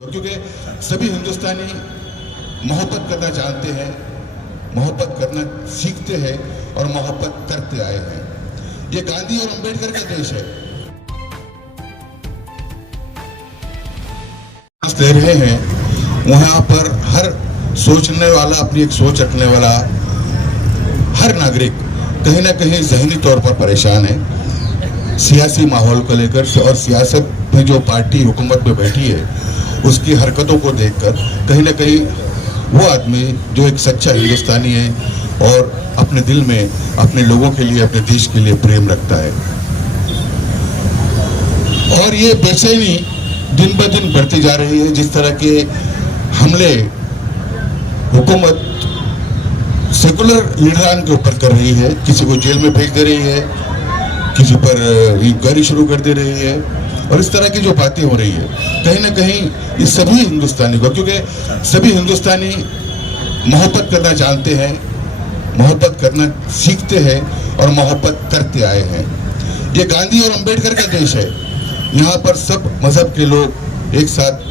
क्योंकि सभी हिंदुस्तानी मोहब्बत करना जानते हैं, मोहब्बत करना सीखते हैं और मोहब्बत करते आए हैं। ये गांधी और अंबेडकर का देश है। दे रहे हैं वहां पर हर सोचने वाला, अपनी एक सोच रखने वाला हर नागरिक कहीं ना कहीं ज़हनी तौर पर परेशान है सियासी माहौल को लेकर से, और सियासत में जो पार्टी हुकूमत में बैठी है उसकी हरकतों को देखकर कहीं ना कहीं वो आदमी जो एक सच्चा हिंदुस्तानी है और अपने दिल में अपने लोगों के लिए, अपने देश के लिए प्रेम रखता है, और ये बेचैनी दिन ब दिन बढ़ती जा रही है। जिस तरह के हमले हुकूमत सेकुलर लीडरान के ऊपर कर रही है, किसी को जेल में भेज दे रही है, किसी पर इंक्वायरी शुरू कर दे रही है, और इस तरह की जो बातें हो रही है कहीं ना कहीं ये सभी हिंदुस्तानी को, क्योंकि सभी हिंदुस्तानी मोहब्बत करना जानते हैं, मोहब्बत करना सीखते हैं और मोहब्बत करते आए हैं। ये गांधी और अंबेडकर का देश है। यहाँ पर सब मजहब के लोग एक साथ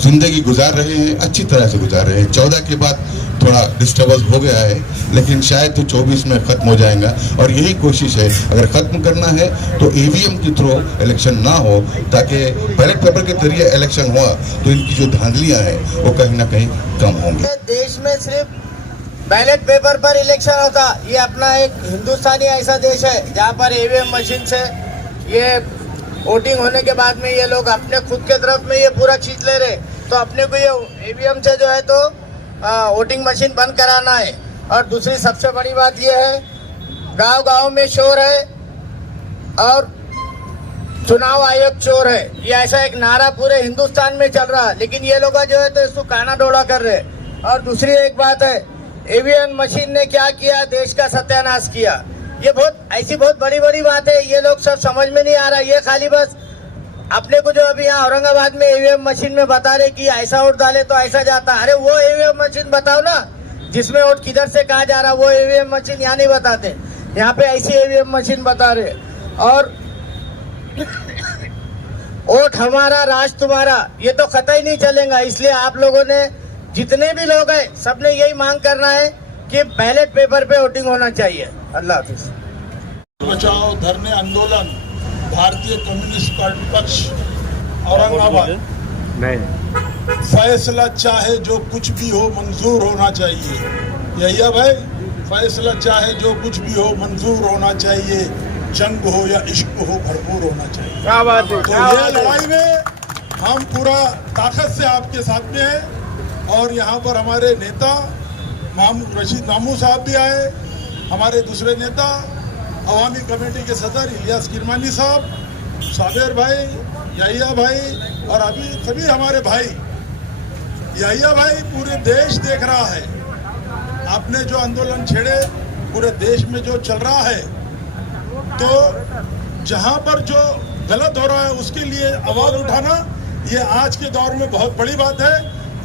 जिंदगी गुजार रहे हैं, अच्छी तरह से गुजार रहे हैं। 14 के बाद थोड़ा डिस्टर्बेंस हो गया है, लेकिन शायद तो 24 में खत्म हो जाएगा, और यही कोशिश है अगर खत्म करना है तो ईवीएम के थ्रू इलेक्शन ना हो, ताकि बैलेट पेपर के जरिए इलेक्शन हुआ तो इनकी जो धांधलियां हैं वो कहीं ना कहीं कम होंगी। देश में सिर्फ बैलेट पेपर पर इलेक्शन होता, ये अपना एक हिंदुस्तानी ऐसा देश है जहाँ पर ईवीएम मशीन से ये वोटिंग होने के बाद में ये लोग अपने खुद के तरफ में ये पूरा खींच ले रहे, तो अपने को ये ईवीएम से जो है तो वोटिंग मशीन बंद कराना है। और दूसरी सबसे बड़ी बात ये है, गांव-गांव में शोर है और चुनाव आयोग चोर है, ये ऐसा एक नारा पूरे हिंदुस्तान में चल रहा है, लेकिन ये लोग जो है तो इसको काना डोला कर रहे। और दूसरी एक बात है, ईवीएम मशीन ने क्या किया, देश का सत्यानाश किया। ये बहुत बड़ी बड़ी बात है, ये लोग सब समझ में नहीं आ रहा। ये खाली बस अपने को जो अभी यहाँ औरंगाबाद में ईवीएम मशीन में बता रहे कि ऐसा वोट डाले तो ऐसा जाता, अरे वो ईवीएम मशीन बताओ ना जिसमें वोट किधर से कहा जा रहा, वो ईवीएम मशीन यहाँ नहीं बताते, यहाँ पे ऐसी ईवीएम मशीन बता रहे। और वोट हमारा राज तुम्हारा, ये तो कतई नहीं चलेगा। इसलिए आप लोगों ने, जितने भी लोग हैं, सबने यही मांग करना है कि बैलेट पेपर पे वोटिंग होना चाहिए। अल्लाह हाफिज। बचाओ धरने आंदोलन भारतीय कम्युनिस्ट पार्टी पक्ष औरंगाबाद। फैसला चाहे जो कुछ भी हो मंजूर होना चाहिए। यही है भाई, फैसला चाहे जो कुछ भी हो मंजूर होना चाहिए, जंग हो या इश्क हो भरपूर होना चाहिए। क्या बात है, तो ये लड़ाई में हम पूरा ताकत से आपके साथ में हैं। और यहाँ पर हमारे नेता रशीद मामू साहब भी आए, हमारे दूसरे नेता अवामी कमेटी के सदर इलियास किरमानी साहब, साबिर भाई, याहिया भाई, और अभी सभी हमारे भाई। याहिया भाई पूरे देश देख रहा है, आपने जो आंदोलन छेड़े पूरे देश में जो चल रहा है, तो जहां पर जो गलत हो रहा है उसके लिए आवाज उठाना ये आज के दौर में बहुत बड़ी बात है।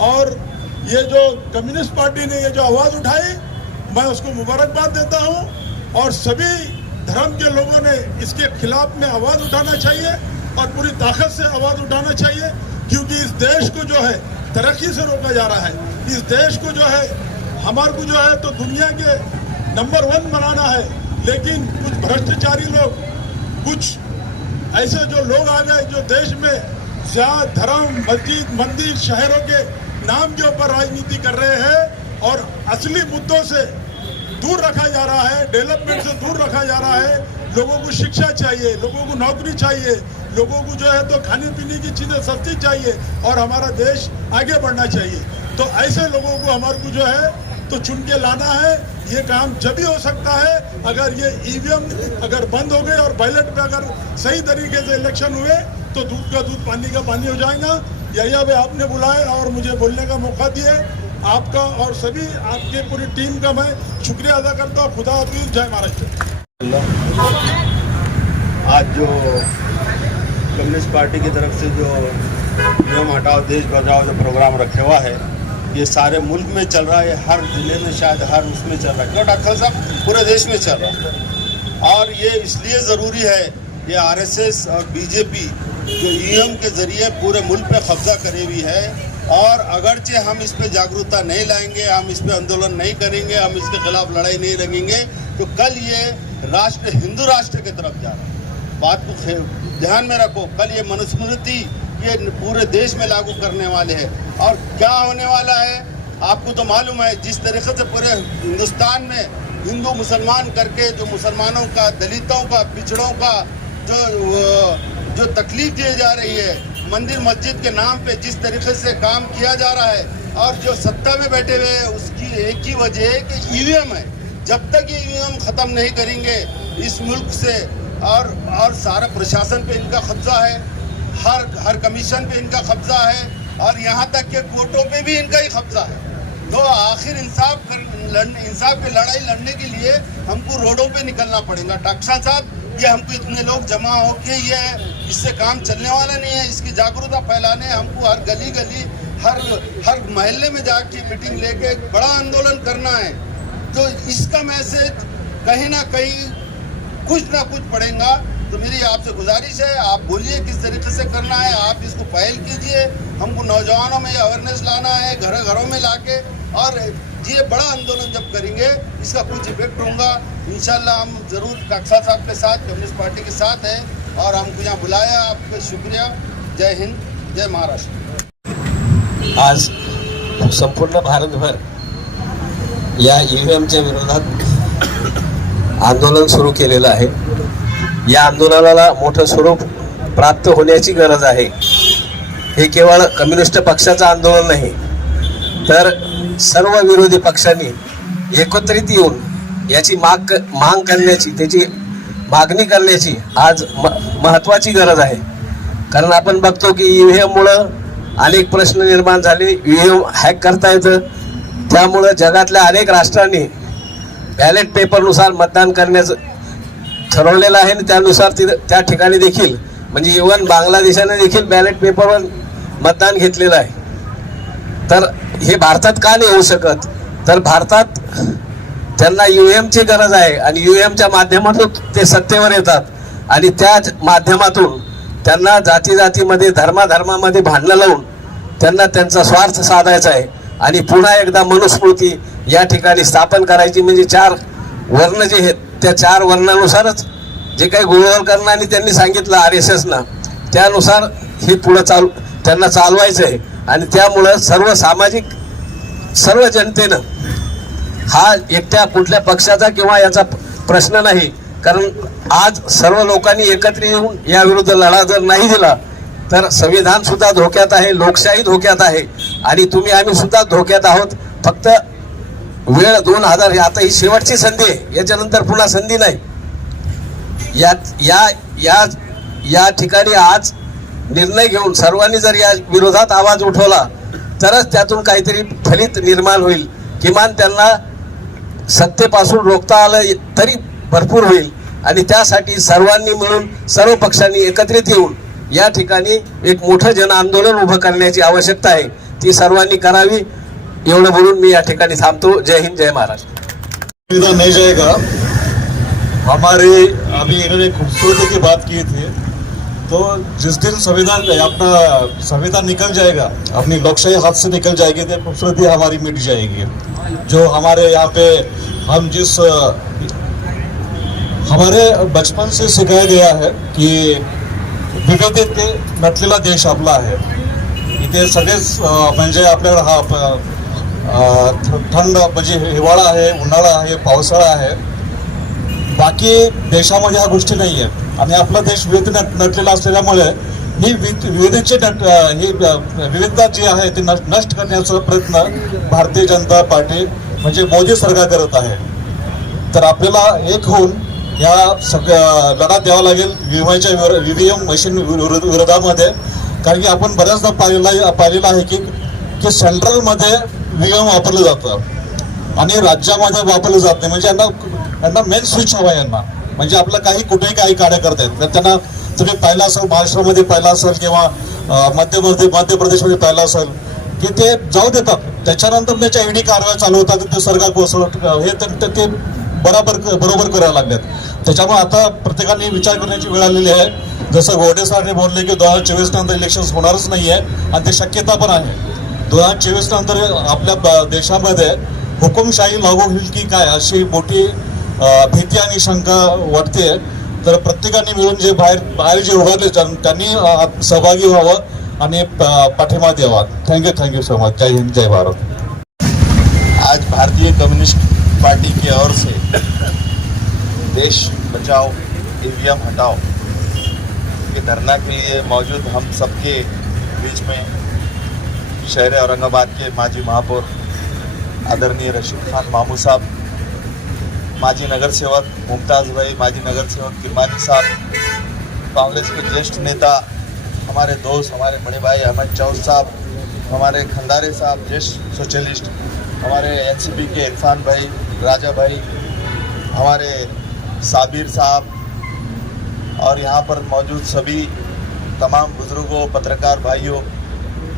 और ये जो कम्युनिस्ट पार्टी ने ये जो आवाज उठाई, मैं उसको मुबारकबाद देता हूं। और सभी धर्म के लोगों ने इसके खिलाफ में आवाज उठाना चाहिए और पूरी ताकत से आवाज उठाना चाहिए, क्योंकि इस देश को जो है तरक्की से रोका जा रहा है। इस देश को जो है, हमारे को जो है तो दुनिया के नंबर 1 बनाना है, लेकिन कुछ भ्रष्टाचारी लोग, कुछ ऐसे जो लोग आ गए जो देश में धर्म, मस्जिद, मंदिर, शहरों के नाम के ऊपर राजनीति कर रहे हैं और असली मुद्दों से दूर रखा जा रहा है, डेवलपमेंट से दूर रखा जा रहा है। लोगों को शिक्षा चाहिए, लोगों को नौकरी चाहिए, लोगों को जो है तो खाने पीने की चीजें सस्ती चाहिए और हमारा देश आगे बढ़ना चाहिए। तो ऐसे लोगों को हमारे को जो है तो चुन के लाना है। ये काम जब भी हो सकता है अगर ये ईवीएम अगर बंद हो गए और बैलेट पे अगर सही तरीके से इलेक्शन हुए तो दूध का दूध, पानी का पानी हो जाएगा। यही भाई आपने बुलाए और मुझे बोलने का मौका दिए, आपका और सभी आपके पूरी टीम का मैं शुक्रिया अदा करता हूँ। खुदा हाफिज, जय महाराष्ट्र। आज जो कम्युनिस्ट पार्टी की तरफ से जो नियम हटाओ देश बचाओ जो प्रोग्राम रखा हुआ है, ये सारे मुल्क में चल रहा है, हर जिले में, शायद हर उसमें चल रहा है। क्यों डॉक्टर साहब, पूरे देश में चल रहा है। और ये इसलिए ज़रूरी है, ये आरएसएस और बीजेपी जो ईवीएम के जरिए पूरे मुल्क पे कब्जा करे हुई है। और अगरचे हम इस पे जागरूकता नहीं लाएंगे, हम इस पे आंदोलन नहीं करेंगे, हम इसके खिलाफ लड़ाई नहीं लड़ेंगे, तो कल ये राष्ट्र हिंदू राष्ट्र की तरफ जा रहा है। बात को ध्यान में रखो, कल ये मनुस्मृति ये पूरे देश में लागू करने वाले हैं। और क्या होने वाला है आपको तो मालूम है, जिस तरीके से पूरे हिंदुस्तान में हिंदू मुसलमान करके जो मुसलमानों का, दलितों का, पिछड़ों का जो तकलीफ दी जा रही है, मंदिर मस्जिद के नाम पे जिस तरीके से काम किया जा रहा है, और जो सत्ता में बैठे हुए हैं उसकी एक ही वजह है कि ईवीएम है। जब तक ये ईवीएम खत्म नहीं करेंगे इस मुल्क से, और सारा प्रशासन पे इनका कब्जा है, हर कमीशन पे इनका कब्जा है, और यहाँ तक के कोर्टों पे भी इनका ही कब्जा है। तो आखिर इंसाफ की लड़ाई लड़ने के लिए हमको रोडों पे निकलना पड़ेगा। डॉक्टर साहब, ये हमको इतने लोग जमा होके ये इससे काम चलने वाला नहीं है। इसकी जागरूकता फैलाने हमको हर गली गली हर मोहल्ले में जाके मीटिंग लेके बड़ा आंदोलन करना है। तो इसका मैसेज कहीं ना कहीं कुछ ना कुछ पड़ेगा। तो मेरी आपसे गुजारिश है, आप बोलिए किस तरीके से करना है, आप इसको पहल कीजिए। हमको नौजवानों में अवेयरनेस लाना है, घरों में लाके, और ये बड़ा आंदोलन जब करेंगे इसका कुछ इफेक्ट होगा। इंशाल्लाह हम जरूर कक्षा साहब के साथ, कम्युनिस्ट पार्टी के साथ हैं, और हमको यहाँ बुलाया, आपका शुक्रिया। जय हिंद, जय महाराष्ट्र। आज संपूर्ण भारतभर या ईव्हीएमच्या विरोधात आंदोलन सुरू केलेलं आहे। या आंदोलनाला मोठं स्वरूप प्राप्त होण्याची गरज आहे। हे केवळ कम्युनिस्ट पक्षाचं आंदोलन नाही, तर सर्व विरोधी पक्षांनी एकत्रित येऊन याची मांग करण्याची, त्याची मागणी करण्याची आज महत्त्वाची गरज आहे। कारण आपण बघतो की ईव्हीएममुळं अनेक प्रश्न निर्माण झाले। ईव्हीएम हॅक करता येतं, त्यामुळं जगातल्या अनेक राष्ट्रांनी बॅलेट पेपरनुसार मतदान करण्याचं ठरवलेलं आहे, आणि त्यानुसार त्या ठिकाणी देखील, म्हणजे इव्हन बांगलादेशाने देखील बॅलेट पेपरवर मतदान घेतलेलं आहे। तर हे भारतात का नाही होऊ शकत? तर भारतात त्यांना ईव्हीएमची गरज आहे, आणि ईव्हीएमच्या माध्यमातून ते सत्तेवर येतात, आणि त्याच माध्यमातून त्यांना जातीमध्ये, धर्मामध्ये भांडणं लावून त्यांना त्यांचा स्वार्थ साधायचा आहे, आणि पुन्हा एकदा मनुस्मृती या ठिकाणी स्थापन करायची। म्हणजे 4 वर्ण जे आहेत त्या 4 वर्णानुसारच जे काही गोळवलकरांनी त्यांनी सांगितलं RSSनं, त्यानुसार हे पुढं त्यांना चालवायचं आहे। आणि त्यामुळं सर्व जनतेनं, हा एकट्या कुठल्या पक्षाचा किंवा याचा प्रश्न नाही, कारण आज सर्व लोकांनी एकत्र येऊन या विरुद्ध लढा जर नाही दिला तर संविधान सुद्धा धोक्यात आहे, लोकशाही धोक्यात आहे, आणि आम्ही सुद्धा धोक्यात आहोत। फक्त वेळ 2000, आता ही शेवटची संधी आहे, याच्यानंतर पुन्हा संधी नाही। या ठिकाणी आज निर्णय घेऊन सर्वांनी जर या विरोधात आवाज उठवला तरच त्यातून काहीतरी फलित निर्माण होईल। किमान त्यांना सत्तेपासून रोखता आलं तरी भरपूर होईल, आणि त्यासाठी सर्वांनी मिळून, सर्व पक्षांनी एकत्रित येऊन या ठिकाणी एक मोठं जन आंदोलन उभं करण्याची आवश्यकता आहे। ती सर्वांनी करावी। एवढं बोलून मी या ठिकाणी थांबतो। जय हिंद, जय महाराष्ट्र। नहीं जाएगा। हमारे अभी इन्होंने खूबसूरती की बात की थी, तो जिस दिन अपना संविधान निकल जाएगा, अपनी लोकशाही हाथ से निकल जाएगी, तो खूबसूरती हमारी मिट जाएगी। जो हमारे यहाँ पे हमारे बचपन से सिखाया गया है कि विविधतेने नटलेला देश आपला आहे। इथे सगळेच म्हणजे आपल्याकडे थंड म्हणजे हिवाळा आहे, उन्हाळा आहे, पावसाळा आहे। बाकी देशामध्ये ह्या गोष्टी नाही आहेत, आणि आपला देश विविधतेने नटलेला असल्यामुळे ही विविधता जी आहे ती नष्ट करण्याचा प्रयत्न भारतीय जनता पार्टी म्हणजे मोदी सरकार करत आहे। तर आपल्याला एक होऊन या सगळ्या लढा द्यावा लागेल ईव्हीएम मशीन विरोधामध्ये। कारण की आपण बऱ्याचदा पाहिलेलं आहे की सेंट्रलमध्ये ईव्हीएम वापरलं जातं आणि राज्यामध्ये वापरलं जात नाही। म्हणजे यांना मेन स्विच हवा, यांना म्हणजे आपलं कुठेही काही कार्य करता येत। तर त्यांना तुम्ही पाहिलं असेल, महाराष्ट्रामध्ये पाहिलं असेल किंवा मध्य प्रदेशमध्ये पाहिलं असेल की ते जाऊ देतात, त्याच्यानंतर त्याच्या ईडी कारवाई चालू होतात, ते सरकार कोसळत, हे ते बरोबर करायला लागलेत। त्याच्यामुळे आता प्रत्येकाने विचार करण्याची वेळ आलेली आहे जसं गोडे साहेबांनी बोलले की 2024 नंतर इलेक्शन होणारच नाही आहे आणि ते शक्यता पण आहे 2024 नंतर आपल्या देशामध्ये हुकुमशाही लागू होईल की काय अशी मोठी भीती आणि शंका वाटते. तर प्रत्येकाने मिळून जे बाहेर जे उभारले त्यांनी सहभागी व्हावं आणि पाठिंबा द्यावा. Thank you so much. जय हिंद, जय भारत. आज भारतीय कम्युनिस्ट पार्टी की ओर से देश बचाओ ईवीएम हटाओ के धरना के लिए मौजूद हम सबके बीच में शहर औरंगाबाद के माजी महापौर आदरणीय रशीद खान मामू साहब, माजी नगर सेवक मुमताज़ भाई, माजी नगर सेवक किरमानी साहब, कांग्रेस के ज्येष्ठ नेता हमारे दोस्त हमारे बड़े भाई अहमद चौध साहब, हमारे खंडारे साहब ज्येष्ठ सोशलिस्ट, हमारे एनसीपी के इरफान भाई, राजा भाई, हमारे साबिर साहब और यहाँ पर मौजूद सभी तमाम बुजुर्गों, पत्रकार भाइयों,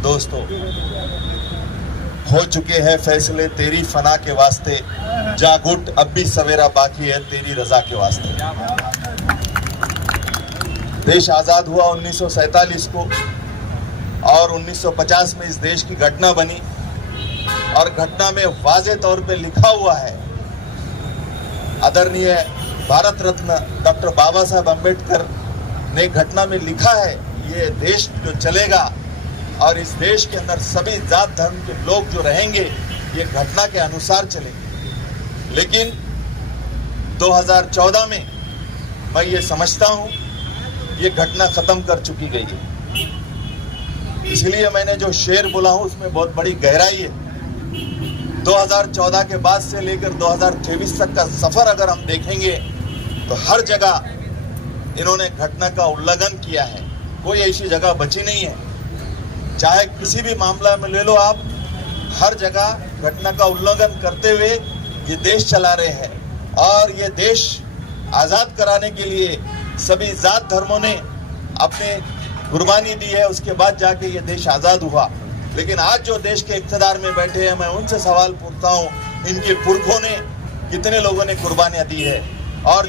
दोस्तों, हो चुके हैं फैसले तेरी फना के वास्ते, जागुट अब भी सवेरा बाकी है तेरी रजा के वास्ते. देश आज़ाद हुआ 1947 को और 1950 में इस देश की घटना बनी और घटना में वाज़े तौर पे लिखा हुआ है, आदरणीय भारत रत्न डॉक्टर बाबा साहब अम्बेडकर ने घटना में लिखा है ये देश जो चलेगा और इस देश के अंदर सभी जात धर्म के लोग जो रहेंगे ये घटना के अनुसार चलेंगे. लेकिन 2014 में मैं ये समझता हूँ ये घटना खत्म कर चुकी गई है. इसलिए मैंने जो शेर बोला हूँ उसमें बहुत बड़ी गहराई है. 2014 के बाद से लेकर 2023 तक का सफर अगर हम देखेंगे तो हर जगह इन्होंने घटना का उल्लंघन किया है. कोई ऐसी जगह बची नहीं है, चाहे किसी भी मामला में ले लो आप, हर जगह घटना का उल्लंघन करते हुए ये देश चला रहे हैं. और ये देश आज़ाद कराने के लिए सभी जात धर्मों ने अपने कुर्बानी दी है, उसके बाद जाके ये देश आज़ाद हुआ. लेकिन आज जो देश के इक़्तिदार में बैठे हैं मैं उनसे सवाल पूछता हूँ, इनके पुरखों ने कितने लोगों ने कुर्बानियाँ दी है? और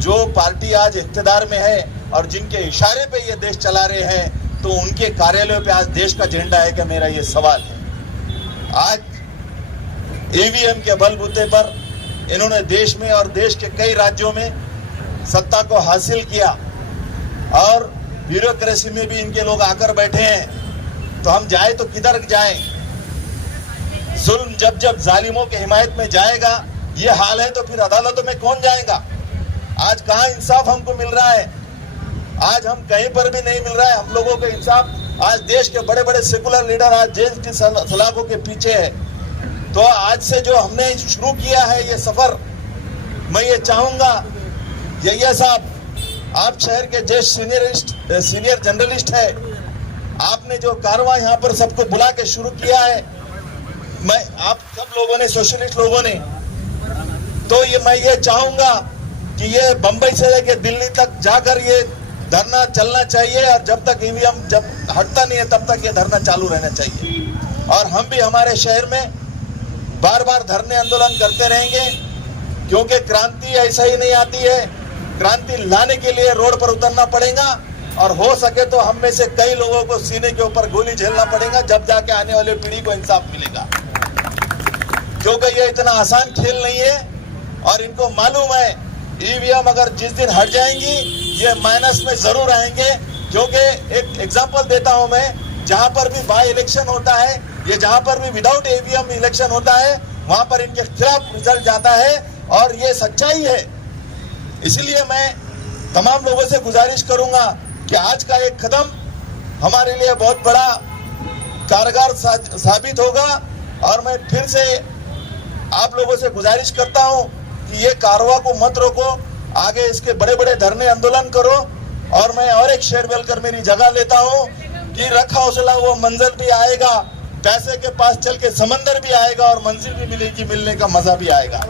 जो पार्टी आज इक़्तिदार में है और जिनके इशारे पे ये देश चला रहे हैं तो उनके कार्यालयों पे आज देश का झंडा है क्या? मेरा ये सवाल है. आज ईवीएम के बलबूते पर इन्होंने देश में और देश के कई राज्यों में सत्ता को हासिल किया और ब्यूरोक्रेसी में भी इनके लोग आकर बैठे हैं. तो हम जाए तो किधर जाएं? जुल्म जब जालिमों के हिमायत में जाएगा ये हाल है तो फिर अदालतों में कौन जाएगा? आज कहाँ इंसाफ हमको मिल रहा है? आज हम कहीं पर भी नहीं मिल रहा है हम लोगों को इंसाफ. आज देश के बड़े बड़े सेकुलर लीडर आज जेल की सलाखों के पीछे है. तो आज से जो हमने शुरू किया है ये सफर, मैं ये चाहूंगा यैया साहब, आप शहर के ज्येष्ठ सीनियर जर्नलिस्ट है, आपने जो कारवां यहाँ पर सबको बुला के शुरू किया है, मैं आप सब लोगों ने, सोशलिस्ट लोगों ने, तो ये मैं ये चाहूंगा कि ये बंबई से लेके दिल्ली तक जाकर ये धरना चलना चाहिए और जब तक ईवीएम जब हटता नहीं है तब तक ये धरना चालू रहना चाहिए. और हम भी हमारे शहर में बार बार धरने आंदोलन करते रहेंगे क्योंकि क्रांति ऐसा ही नहीं आती है. क्रांति लाने के लिए रोड पर उतरना पड़ेगा और हो सके तो हम में से कई लोगों को सीने के ऊपर गोली झेलना पड़ेगा, जब जाके आने वाले पीढ़ी को इंसाफ मिलेगा. क्योंकि ये इतना आसान खेल नहीं है और इनको मालूम है ईवीएम अगर जिस दिन हट जाएंगी ये माइनस में जरूर आएंगे. क्योंकि एक एग्जांपल देता हूं मैं, जहां पर भी बाई इलेक्शन होता है, ये जहां पर भी विदाउट ईवीएम इलेक्शन होता है, वहां पर इनके खिलाफ रिजल्ट जाता है और ये सच्चाई है. इसलिए मैं तमाम लोगों से गुजारिश करूंगा कि आज का एक कदम हमारे लिए बहुत बड़ा कारगर साबित होगा. और मैं फिर से आप लोगों से गुजारिश करता हूं कि ये कारवां को मत रोको, आगे इसके बड़े बड़े धरने आंदोलन करो. और मैं और एक शेर बोलकर मेरी जगह लेता हूं कि रखा हौसला वो मंजिल भी आएगा, पैसे के पास चल के समंदर भी आएगा और मंजिल भी मिलेगी, मिलने का मजा भी आएगा.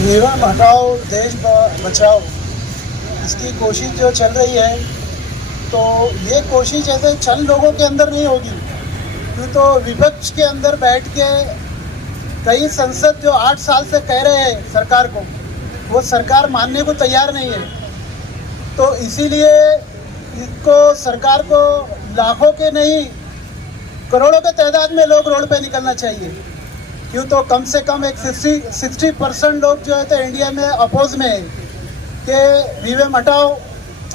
ईवीएम हटाओ देश बचाओ, इसकी कोशिश जो चल रही है तो ये कोशिश ऐसे चंद लोगों के अंदर नहीं होगी. क्यों तो विपक्ष के अंदर बैठ के कई संसद जो 8 साल से कह रहे हैं सरकार को, वो सरकार मानने को तैयार नहीं है. तो इसीलिए इसको सरकार को लाखों के नहीं करोड़ों के तादाद में लोग रोड पे निकलना चाहिए। क्यों तो कम से कम एक 60% लोग जो है तो इंडिया में अपोज में है कि ईवीएम हटाओ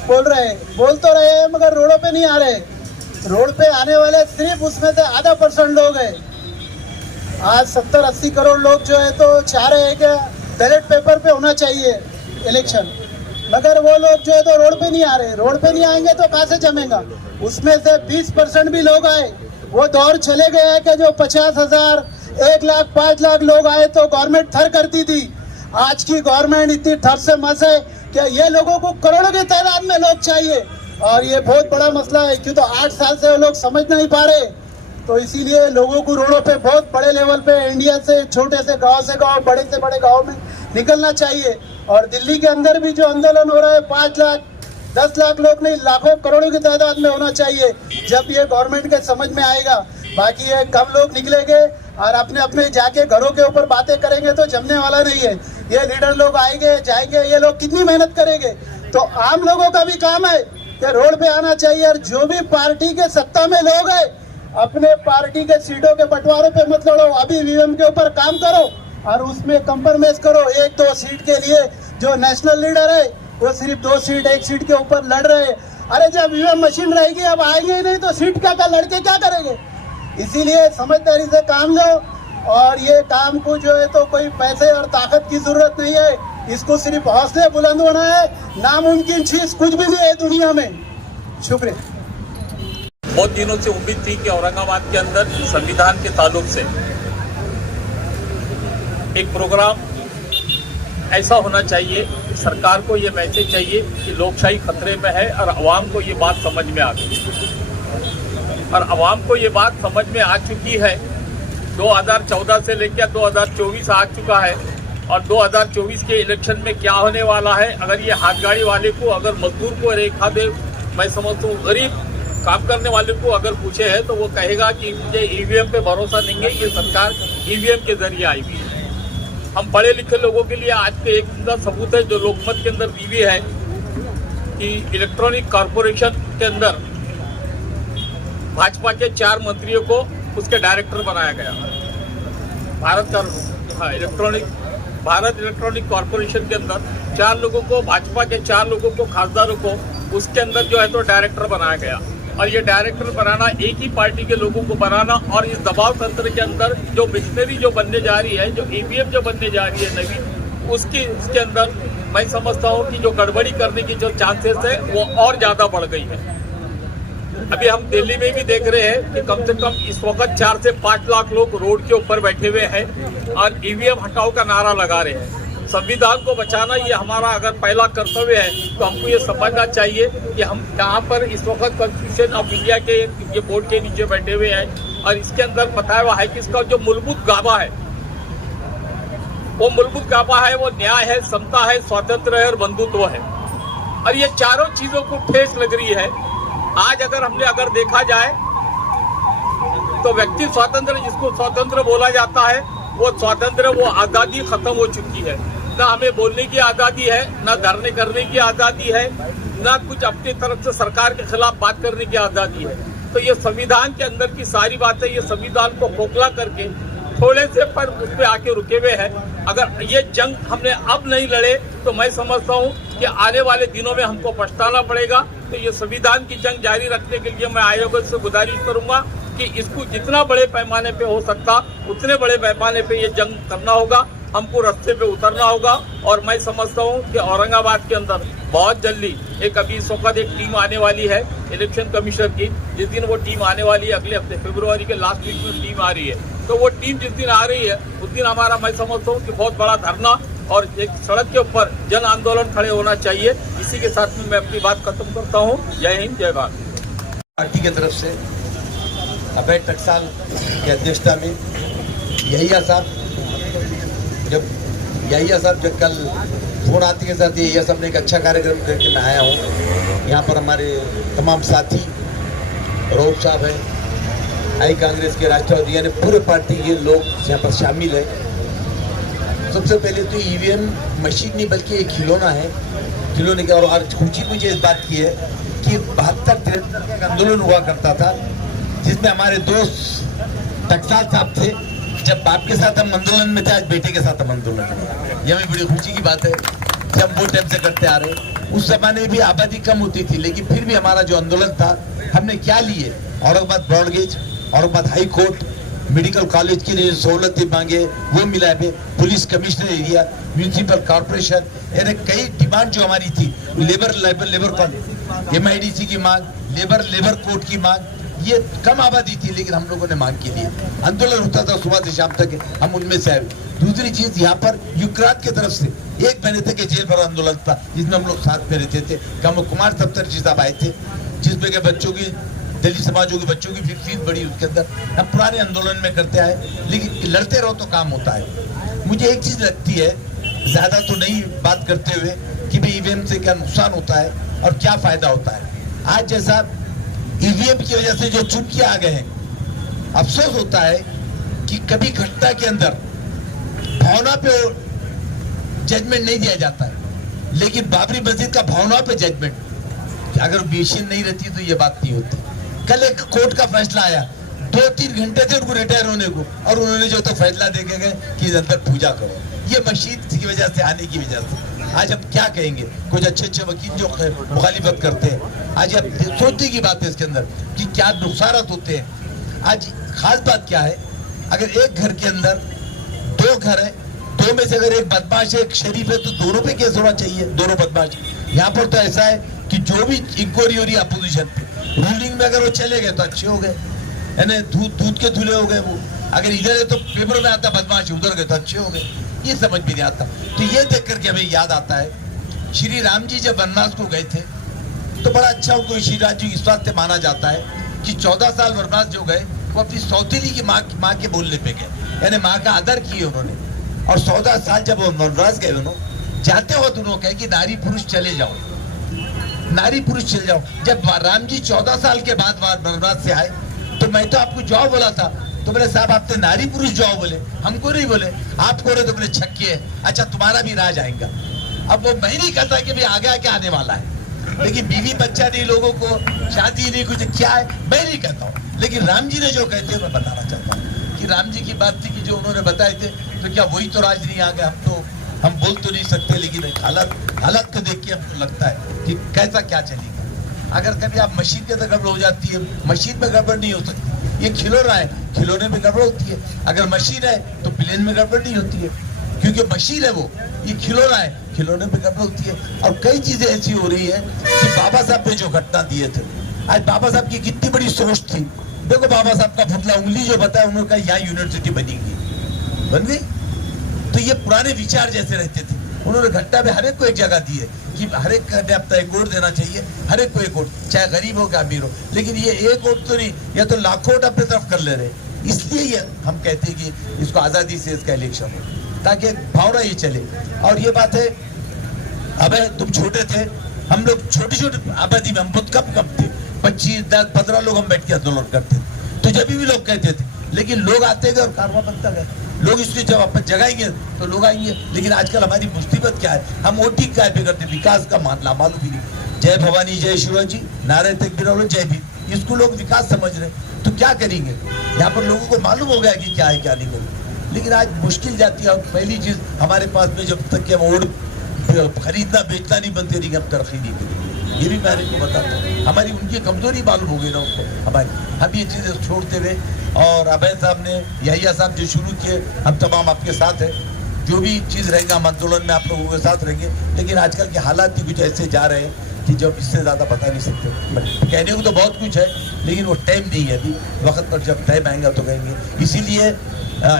बोल तो रहे हैं मगर रोडों पे नहीं आ रहे। रोड पे आने वाले सिर्फ उसमें से आधा % लोग हैं। आज 70-80 करोड़ लोग जो है तो चाह रहे हैं कि बैलेट पेपर पे होना चाहिए इलेक्शन, मगर वो लोग जो है तो रोड पे नहीं आ रहे। रोड पे नहीं आएंगे तो कहाँ से जमेगा। उसमें से 20% भी लोग आए, वो दौर चले गए हैं कि जो 50,000, 1 लाख, 5 लाख लोग आए तो गवर्नमेंट थर करती थी। आज की गवर्नमेंट इतनी थर से मस है कि ये लोगों को करोड़ों की तादाद में लोग चाहिए और ये बहुत बड़ा मसला है। क्यों तो 8 साल से वो लोग समझ नहीं पा रहे, तो इसीलिए लोगों को रोडों पे बहुत बड़े लेवल पे इंडिया से छोटे से गांव बड़े से बड़े गांव में निकलना चाहिए। और दिल्ली के अंदर भी जो आंदोलन हो रहा है 5 लाख 10 लाख लोग नहीं लाखों करोड़ों की तादाद में होना चाहिए, जब ये गवर्नमेंट के समझ में आएगा। बाकी ये कम लोग निकलेंगे और अपने अपने जाके घरों के ऊपर बातें करेंगे तो जमने वाला नहीं है। ये लीडर लोग आएंगे जाएंगे, ये लोग कितनी मेहनत करेंगे। तो आम लोगों का भी काम है कि रोड पे आना चाहिए। और जो भी पार्टी के सत्ता में लोग हैं अपने पार्टी के सीटों के बंटवारे पे मत लड़ो, अभी ईवीएम के ऊपर काम करो और उसमें कंप्रोमाइज करो। 1-2 सीट के लिए जो नेशनल लीडर है वो सिर्फ 2 सीट 1 सीट के ऊपर लड़ रहे हैं। अरे जब ईवीएम मशीन रहेगी अब आएंगे ही नहीं तो सीट का लड़के क्या करेंगे। इसीलिए समझदारी से काम लो और ये काम को जो है तो कोई पैसे और ताकत की जरूरत नहीं है, इसको सिर्फ हौसले बुलंद होना है। नामुमकिन चीज कुछ भी नहीं है दुनिया में। शुक्रिया। बहुत दिनों से उम्मीद थी कि औरंगाबाद के अंदर संविधान के ताल्लुक से एक प्रोग्राम ऐसा होना चाहिए, सरकार को ये मैसेज चाहिए कि लोकशाही खतरे में है और आवाम को ये बात समझ में आ गई और आवाम को ये बात समझ में आ चुकी है। 2014 से लेकर 2024 आ चुका है और 2024 के इलेक्शन में क्या होने वाला है। अगर ये हाथगाड़ी वाले को, अगर मजदूर को, रेखा दे, मैं समझता हूँ गरीब काम करने वाले को अगर पूछे है तो वो कहेगा कि मुझे ईवीएम पे भरोसा नहीं है, ये सरकार ईवीएम के जरिए आई हुई है। हम पढ़े लिखे लोगों के लिए आज के एक जिंदा सबूत है जो लोकमत के अंदर दी हुई है कि इलेक्ट्रॉनिक कॉरपोरेशन के अंदर भाजपा के 4 मंत्रियों को उसके डायरेक्टर बनाया गया। भारत इलेक्ट्रॉनिक कॉरपोरेशन के अंदर 4 लोगों को, भाजपा के 4 लोगों को, खासदारों को उसके अंदर जो है तो डायरेक्टर बनाया गया। और ये डायरेक्टर बनाना, एक ही पार्टी के लोगों को बनाना और इस दबाव तंत्र के अंदर जो मिशनरी जो बनने जा रही है, जो ईवीएम जो बनने जा रही है नवीन, उसके अंदर मैं समझता हूँ कि जो गड़बड़ी करने की जो चांसेस है वो और ज्यादा बढ़ गई है। अभी हम दिल्ली में भी देख रहे हैं कि कम से कम इस वक्त 4 से 5 लाख लोग रोड के ऊपर बैठे हुए हैं और ईवीएम हटाओ का नारा लगा रहे हैं। संविधान को बचाना ये हमारा अगर पहला कर्तव्य है तो हमको ये समझना चाहिए कि हम कहाँ पर इस वक्त कॉन्स्टिट्यूशन ऑफ इंडिया के ये बोर्ड के नीचे बैठे हुए हैं और इसके अंदर बताया हुआ है कि इसका जो मूलभूत गाभा है वो मूलभूत गाभा है, वो न्याय है, समता है, स्वातंत्र है और बंधुत्व है। और ये चारों चीजों को ठेस लग रही है। आज अगर देखा जाए तो व्यक्ति स्वातंत्र, जिसको स्वतंत्र बोला जाता है, वो स्वातंत्र, वो आजादी खत्म हो चुकी है। ना हमें बोलने की आजादी है, ना धरने करने की आजादी है, ना कुछ अपनी तरफ से सरकार के खिलाफ बात करने की आजादी है। तो ये संविधान के अंदर की सारी बातें, ये संविधान को खोखला करके थोड़े से पर उस पर आके रुके हुए हैं। अगर ये जंग हमने अब नहीं लड़े तो मैं समझता हूँ कि आने वाले दिनों में हमको पछताना पड़ेगा। तो ये संविधान की जंग जारी रखने के लिए मैं आयोग से गुजारिश करूंगा कि इसको जितना बड़े पैमाने पे हो सकता उतने बड़े पैमाने पे ये जंग करना होगा, हमको रास्ते पे उतरना होगा। और मैं समझता हूँ कि औरंगाबाद के अंदर बहुत जल्दी एक अभी इस वक्त एक टीम आने वाली है इलेक्शन कमीशन की। जिस दिन वो टीम आने वाली है, अगले हफ्ते फरवरी के लास्ट वीक में टीम आ रही है, तो वो टीम जिस दिन आ रही है उस दिन हमारा, मैं समझता हूँ कि बहुत बड़ा धरना और एक सड़क के ऊपर जन आंदोलन खड़े होना चाहिए। इसी के साथ में मैं अपनी बात खत्म करता हूँ। जय हिंद, जय भारत। पार्टी की तरफ से अभय टकसाल की अध्यक्षता में यहिया साहब जब कल फोन आते के साथ यहिया साहब ने एक अच्छा कार्यक्रम करके मैं आया हूँ। यहाँ पर हमारे तमाम साथी रऊफ साहब हैं, आई कांग्रेस के राष्ट्रवादी, यानी पूरे पार्टी के लोग यहाँ पर शामिल है। सबसे पहले तो ईवीएम मशीन नहीं बल्कि एक खिलौना है खिलौने के। और खुशी मुझे इस बात की है कि 72-73 का एक आंदोलन हुआ करता था जिसमें हमारे दोस्त टकसाल साहब थे। जब बाप के साथ हम आंदोलन में थे, आज बेटे के साथ हम आंदोलन में। ये हमें बड़ी खुशी की बात है कि हम वो टाइम से करते आ रहे। उस जमाने में भी आबादी कम होती थी, लेकिन फिर भी हमारा जो आंदोलन था, हमने क्या लिए, Aurangabad broad gauge, Aurangabad high court, medical college की जो सहूलतें मांगे वो मिला है, police commissioner area, municipal corporation, यानी कई डिमांड जो हमारी थी, लेबर MIDC की मांग, लेबर कोर्ट की मांग, ये कम आबादी थी लेकिन हम लोगों ने मांग के लिए आंदोलन होता था सुबह से शाम तक, हम उनमें से आए। दूसरी चीज, यहाँ पर युक्रात की तरफ से 1 महीने तक जेल भरो आंदोलन था जिसमें हम लोग साथ में रहते थे। कुमार सप्तर्षि साहब आए थे जिसमें के बच्चों की, दलित समाजों के बच्चों की फीस बढ़ी, उसके अंदर हम पुराने आंदोलन में करते आए, लेकिन लड़ते रहो तो काम होता है। मुझे एक चीज लगती है, ज्यादा तो नहीं बात करते हुए, कि भाई EVM से क्या नुकसान होता है और क्या फायदा होता है। आज जैसा EVM की वजह से जो चुटकियां आ गए हैं, अफसोस होता है कि कभी घटना के अंदर भावना पे जजमेंट नहीं दिया जाता है, लेकिन बाबरी मस्जिद का भावना पे जजमेंट, अगर मशीन नहीं रहती तो ये बात नहीं होती। कल एक कोर्ट का फैसला आया, 2-3 घंटे थे उनको रिटायर होने को, और उन्होंने जो तो फैसला दे के गए कि अंदर पूजा करो। ये मशीन की वजह से, आने की वजह से आज हम क्या कहेंगे। कुछ अच्छे वकील जो मुखालिफत करते हैं, आज अब सोचने की बात है इसके अंदर कि क्या नुकसान होते हैं। आज खास बात क्या है, अगर एक घर के अंदर 2 घर है, 2 में से अगर एक बदमाश है एक शरीफ है, तो दोनों पे केस होना चाहिए, दोनों बदमाश। यहाँ पर तो ऐसा है कि जो भी इंक्वायरी हो रही है अपोजिशन पे, रूलिंग में अगर वो चले गए तो अच्छे हो गए, यानी दूध के धुले हो गए वो। अगर इधर है तो पेपर में आता बदमाश, उधर गए तो अच्छे हो गए। ये समझ में नहीं आता। तो ये देख करके हमें याद आता है, श्री राम जी जब वनवास को गए थे तो बड़ा अच्छा उनको श्री राम जी इस बात से माना जाता है कि 14 साल वनवास जो गए वो अपनी सौतेली की माँ के बोलने पे गए, यानी माँ का आदर किए उन्होंने। और 14 साल जब वो वनवास गए, उन्होंने जाते वक्त उन्होंने कहा कि नारी पुरुष चले जाओ, नारी पुरुष चले जाओ। जब राम जी 14 साल के बाद वनवास से आए तो मैं तो आपको जाओ बोला था, तो बोले साहब आपने नारी पुरुष जाओ बोले, हमको नहीं बोले, आपको रहे तो बोले छक्के है, अच्छा तुम्हारा भी राज आएगा। अब वो मैं नहीं कहता कि भाई आगे आके आने वाला है, लेकिन बीवी बच्चा नहीं, लोगों को शादी नहीं, कुछ क्या है मैं नहीं कहता हूँ, लेकिन राम जी ने जो कहते मैं बताना चाहता हूँ कि राम जी की बात थी कि जो उन्होंने बताए थे, तो क्या वही तो राज नहीं आ गया। हम बोल तो नहीं सकते, लेकिन हालत को देख के हमको लगता है कि कैसा क्या चलेगा। अगर कभी आप मशीन के अंदर गड़बड़ हो जाती है, मशीन में गड़बड़ नहीं हो सकती। ये खिलौना है, खिलौने में गड़बड़ होती है। अगर मशीन है तो प्लेन में गड़बड़ नहीं होती है, क्योंकि मशीन है वो। ये खिलौना है, खिलौने में गड़बड़ होती है। और कई चीजें ऐसी हो रही है कि बाबा साहब ने जो घटना दिए थे, आज बाबा साहब की कितनी बड़ी सोच थी। देखो बाबा साहब का फुटला उंगली जो बताया, उन्होंने कहा यहाँ यूनिवर्सिटी बनेगी, बन गई। तो ये पुराने विचार जैसे रहते थे, उन्होंने घटना में हर एक को एक जगह दी है कि हर एक ने अपना एक वोट देना चाहिए, हर एक को एक वोट, चाहे गरीब हो या अमीर हो। लेकिन ये एक वोट तो नहीं, ये तो लाखों वोट अपने तरफ कर ले रहे। इसलिए ये हम कहते हैं कि इसको आज़ादी से इसका इलेक्शन हो, ताकि भावना ये चले। और ये बात है, अब तुम छोटे थे, हम लोग छोटी आबादी में, हम बहुत कम थे, 25, 10, 15 लोग हम बैठ के आंदोलन करते थे। तो जब भी लोग कहते थे, लेकिन लोग आते गए और कारवा बनता गया। लोग इसलिए जब अपन जगाएंगे तो लोग आएंगे। लेकिन आजकल हमारी मुसीबत क्या है, हम वोटिंग काय पे करते, विकास का मालूम ही नहीं। जय भवानी, जय शिवाजी, नारे तकबीर और जय भीम, इसको लोग विकास समझ रहे। तो क्या करेंगे, यहाँ पर लोगों को मालूम हो गया कि क्या है क्या नहीं करें। लेकिन आज मुश्किल जाती है। और पहली चीज हमारे पास में जब तक कि हम वोट खरीदना बेचना नहीं बनते रही, हम तरक्की नहीं करेंगे। ये भी मैं को बताता हूँ, हमारी उनकी कमजोरी मालूम हो गई ना उनको हमारी। हम ये चीजें छोड़ते हुए, और अभय साहब ने, यहिया साहब जो शुरू किए, हम तमाम आपके साथ हैं। जो भी चीज़ रहेगा हम आंदोलन में आप लोगों के साथ रहेंगे। लेकिन आजकल के हालात भी कुछ ऐसे जा रहे हैं कि जब इससे ज़्यादा बता नहीं सकते। कहने को तो बहुत कुछ है, लेकिन वो टाइम नहीं है अभी। वक्त पर जब टाइम आएगा तो कहेंगे। इसीलिए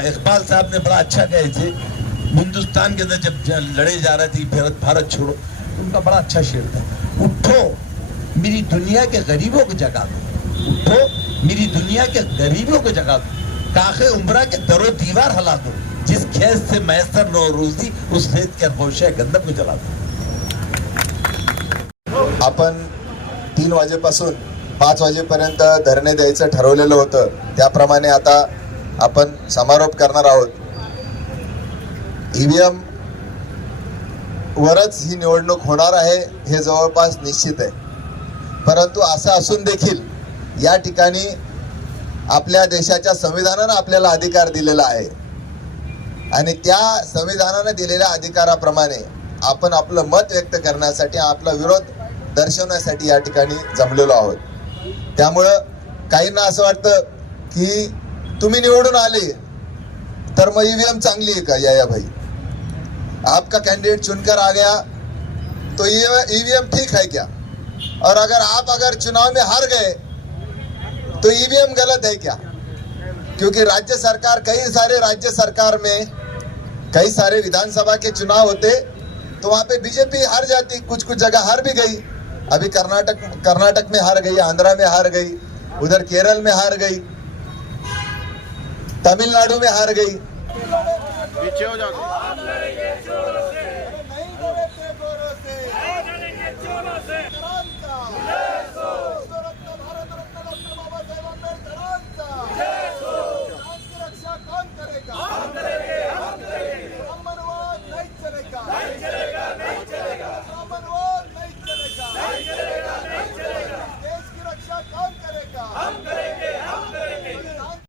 इकबाल साहब ने बड़ा अच्छा कहे थे, हिंदुस्तान के अंदर जब लड़े जा रहे थे भारत छोड़ो, तो उनका बड़ा अच्छा शेर था, उठो मेरी दुनिया के गरीबों को जगा दो, उठो मेरी दुनिया के गरीबों को जगा दो, काखे उम्रा के दरो दीवार हला दो, जिस खेत से मैसर नौरोजी उस खेत के रोशे गंदम को जला दो। आपण 3 वाजेपासून 5 वाजेपर्यंत धरणे द्यायचं ठरवलेलं होतं, त्याप्रमाणे आता आपण समारोप करणार आहोत। ईव्हीएम वरच ही निवडणूक होणार आहे हे जवळपास निश्चित आहे. परंतु असं असून देखील या ठिकाणी आपल्या देशाच्या संविधानानं आपल्याला अधिकार दिलेला आहे आणि त्या संविधानानं दिलेल्या अधिकाराप्रमाणे आपण आपलं मत व्यक्त करण्यासाठी, आपला विरोध दर्शवण्यासाठी या ठिकाणी जमलेलो आहोत. त्यामुळं काहींना असं वाटतं की तुम्ही निवडून आले तर मग ईवीएम चांगली है क्या? या भाई, आपका कैंडिडेट चुनकर आ गया तो ये ईवीएम ठीक है क्या? और अगर चुनाव में हार गए तो ईवीएम गलत है क्या? क्योंकि राज्य सरकार, कई सारे राज्य सरकार में कई सारे विधानसभा के चुनाव होते तो वहां पे बीजेपी हार जाती, कुछ जगह हार भी गई. अभी कर्नाटक में हार गई, आंध्रा में हार गई, उधर केरल में हार गई, तमिलनाडु में हार गई.